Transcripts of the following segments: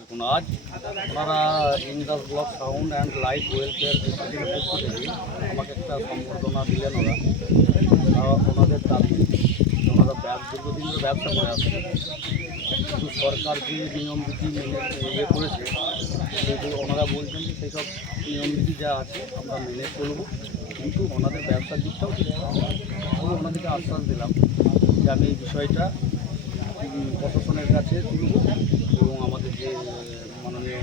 দেখুন, আজ ওনারা Indas block sound and light welfare সোসাইটির পক্ষ থেকে আমাকে একটা সম্বর্ধনা দিলেন। ওনাদের দাবি, ওনারা দীর্ঘদিন ধরে ব্যবসা করে আসছে, কিন্তু সরকার যে নিয়মবিধি মেনে করেছে, কিন্তু ওনারা বলছেন যে সেই সব নিয়মবিধি যা আছে আমরা মেনে চলবো, কিন্তু ওনাদের ব্যবসার দিকটাও আমি ওনাদেরকে আশ্বাস দিলাম যে আমি এই বিষয়টা প্রশাসনের কাছে তুলব এবং আমাদের যে মাননীয়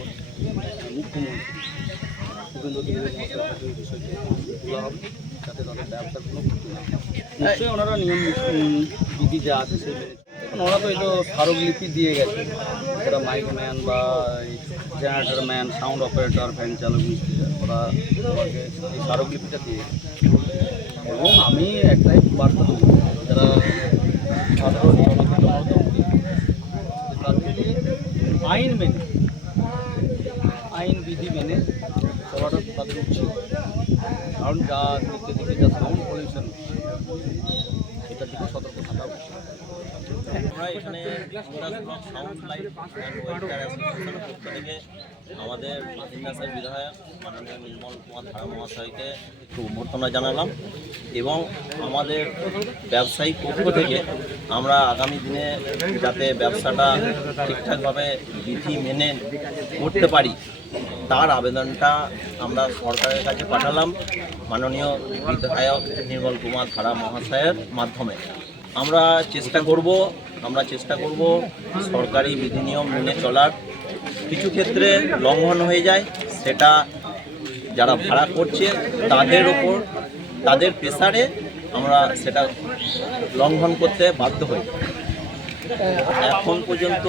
মুখ্যমন্ত্রী ভূপেন্দ্র অধিকারীর কাছে এই বিষয়টি তোলা হবে, যাতে তাদের ব্যবসার কোনো ক্ষতি না হয়। নিশ্চয়ই ওনারা নিয়ম বিধি যা আছে সেই ওনারা তো এই তো স্মারকলিপি দিয়ে গেছে, যারা মাইক ম্যান বা generator man, sound operator, fan চালক মিস্ত্রি, ওরা আমাকে এই স্মারকলিপিটা দিয়ে গেছে। এবং আমি একটাই বার্তা দেবো, যারা সাধারণ তাদেরকে আইন মেনে, আইন বিধি মেনে চলাটা তাদের উচিত। কারণ যা দিকে দিকে যা সাউন্ড পলিউশন, সেটার দিকে সতর্ক থাকা উচিত। আমরা এখানে সাউন্ড লাইট অ্যান্ড ওয়েলফেয়ার অ্যাসোসিয়েশনের পক্ষ থেকে আমাদের ইন্দাসের বিধায়ক মাননীয় নির্মল কুমার ধারা মহাশয়কে একটু অভ্যর্থনা জানালাম এবং আমাদের ব্যবসায়িক পক্ষ থেকে আমরা আগামী দিনে যাতে ব্যবসাটা ঠিকঠাকভাবে বিধি মেনে করতে পারি তার আবেদনটা আমরা সরকারের কাছে পাঠালাম মাননীয় বিধায়ক নির্মল কুমার ধারা মহাশয়ের মাধ্যমে। আমরা চেষ্টা করব সরকারি বিধিনিয়ম মেনে চলার। কিছু ক্ষেত্রে লঙ্ঘন হয়ে যায়, সেটা যারা ভাড়া করছে তাদের ওপর, তাদের প্রেসারে আমরা সেটা লঙ্ঘন করতে বাধ্য হই। এখন পর্যন্ত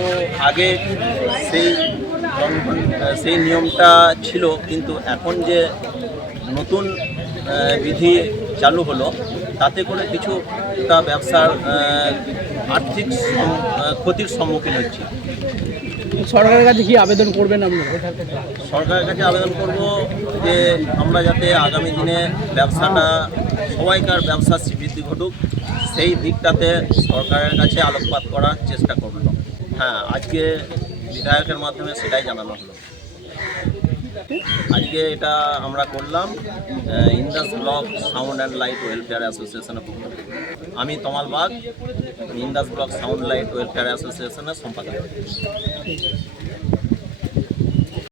আগে সেই নিয়মটা ছিল, কিন্তু এখন যে নতুন বিধি চালু হলো তাতে করে কিছুটা ব্যবসার আর্থিক ক্ষতির সম্মুখীন হচ্ছে। সরকারের কাছে কি আবেদন করবেন আপনি? সরকারের কাছে আবেদন করব যে আমরা যাতে আগামী দিনে ব্যবসাটা সবাইকার ব্যবসার বৃদ্ধি ঘটুক, সেই দিকটাতে সরকারের কাছে আলোকপাত করার চেষ্টা করব। হ্যাঁ, আজকে বিধায়কের মাধ্যমে সেটাই জানানো হলো। আজকে এটা আমরা করলাম Indas block sound and light welfare অ্যাসোসিয়েশনের পক্ষ থেকে। আমি Tamal Bag, Indas block sound light welfare অ্যাসোসিয়েশনের সম্পাদক।